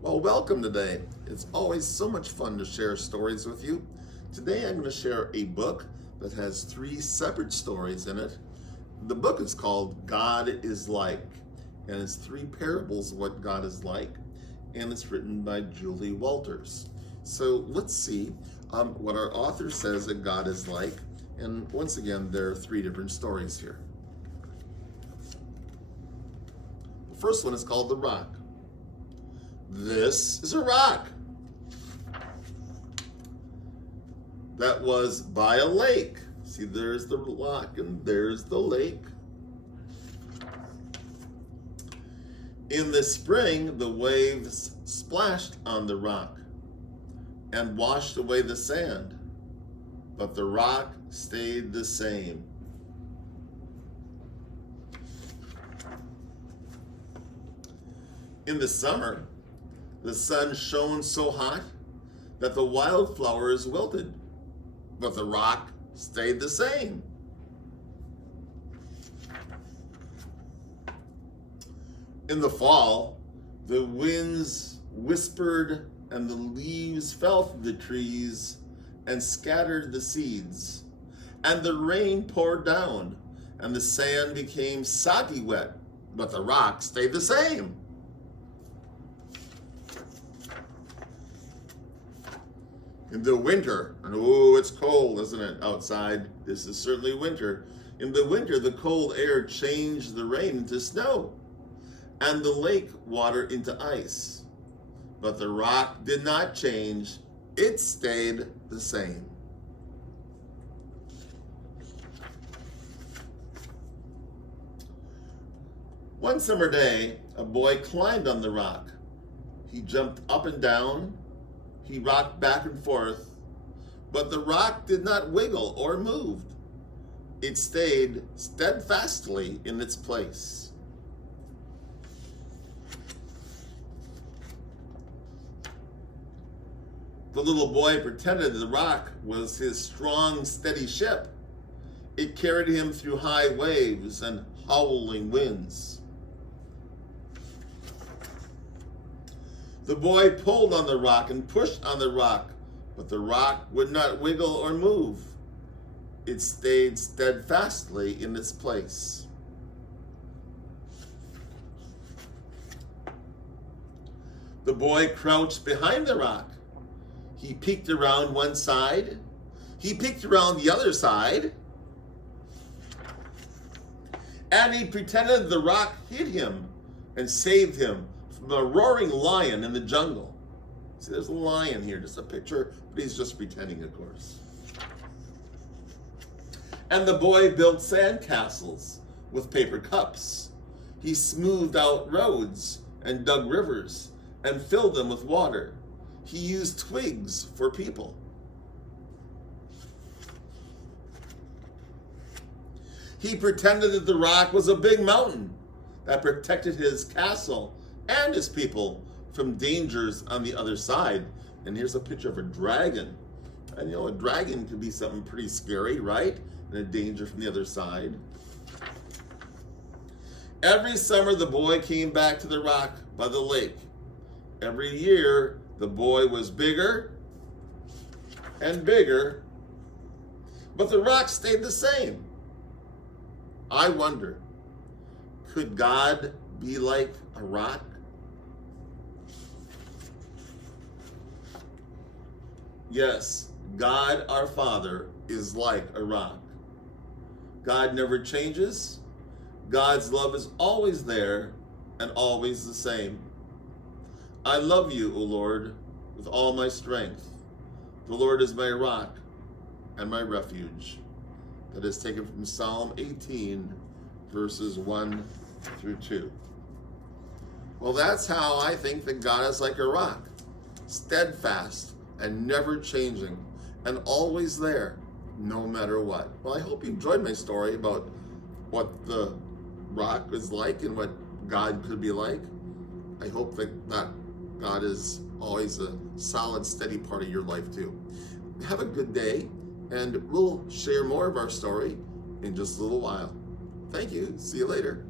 Well, welcome today. It's always so much fun to share stories with you. Today I'm going to share a book that has 3 separate stories in it. The book is called God Is Like, and it's 3 parables of what God is like, and it's written by Julie Walters. So let's see what our author says that God is like, and once again, there are 3 different stories here. The first one is called The Rock. This is a rock that was by a lake. See, there's the rock and there's the lake. In the spring, the waves splashed on the rock and washed away the sand, but the rock stayed the same. In the summer, the sun shone so hot that the wildflowers wilted, but the rock stayed the same. In the fall, the winds whispered and the leaves fell from the trees and scattered the seeds. And the rain poured down and the sand became soggy wet, but the rock stayed the same. In the winter, and oh, it's cold, isn't it, outside? This is certainly winter. In the winter, the cold air changed the rain into snow and the lake water into ice. But the rock did not change. It stayed the same. One summer day, a boy climbed on the rock. He jumped up and down. He rocked back and forth, but the rock did not wiggle or move. It stayed steadfastly in its place. The little boy pretended the rock was his strong, steady ship. It carried him through high waves and howling winds. The boy pulled on the rock and pushed on the rock, but the rock would not wiggle or move. It stayed steadfastly in its place. The boy crouched behind the rock. He peeked around one side. He peeked around the other side. And he pretended the rock hit him and saved him from a roaring lion in the jungle. See, there's a lion here, just a picture, but he's just pretending, of course. And the boy built sand castles with paper cups. He smoothed out roads and dug rivers and filled them with water. He used twigs for people. He pretended that the rock was a big mountain that protected his castle and his people from dangers on the other side. And here's a picture of a dragon. And a dragon could be something pretty scary, right? And a danger from the other side. Every summer, the boy came back to the rock by the lake. Every year, the boy was bigger and bigger, but the rock stayed the same. I wonder, could God be like a rock? Yes, God our Father is like a rock. God never changes. God's love is always there and always the same. I love you, O Lord, with all my strength. The Lord is my rock and my refuge. That is taken from Psalm 18, verses 1 through 2. Well, that's how I think that God is like a rock, steadfast and never changing, and always there, no matter what. Well, I hope you enjoyed my story about what the rock is like and what God could be like. I hope that God is always a solid, steady part of your life too. Have a good day, and we'll share more of our story in just a little while. Thank you. See you later.